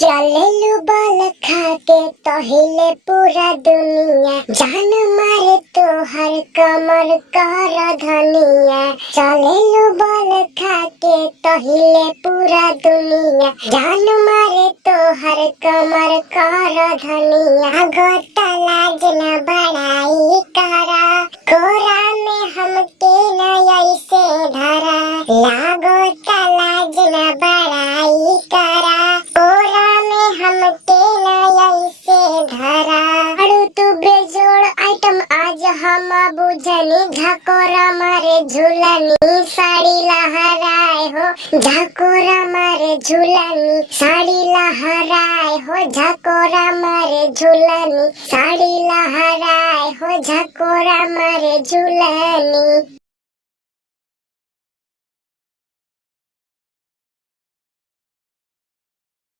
चलेलु बाल खाके तहिले पूरा दुनिया, जान मारे तो हर कमर कर धनिया। चलेलु बाल खाके तहिले पूरा दुनिया, जान मारे तो हर कमर कर धनिया। गोता लाज न बड़ाई करा, कोरा में हमके न ऐसे धरा। लागोता लाज न बड़ाई करा, हमके न ऐसे धरा। अड़ू तू बेजोड़ आइटम आज हम बुझनी, झकोरा मारे झूलनी साड़ी लहराए हो। झकोरा मारे झूलनी साड़ी लहराए हो, झकोरा मारे झूलनी साड़ी लहराए हो, झकोरा मारे झूलनी।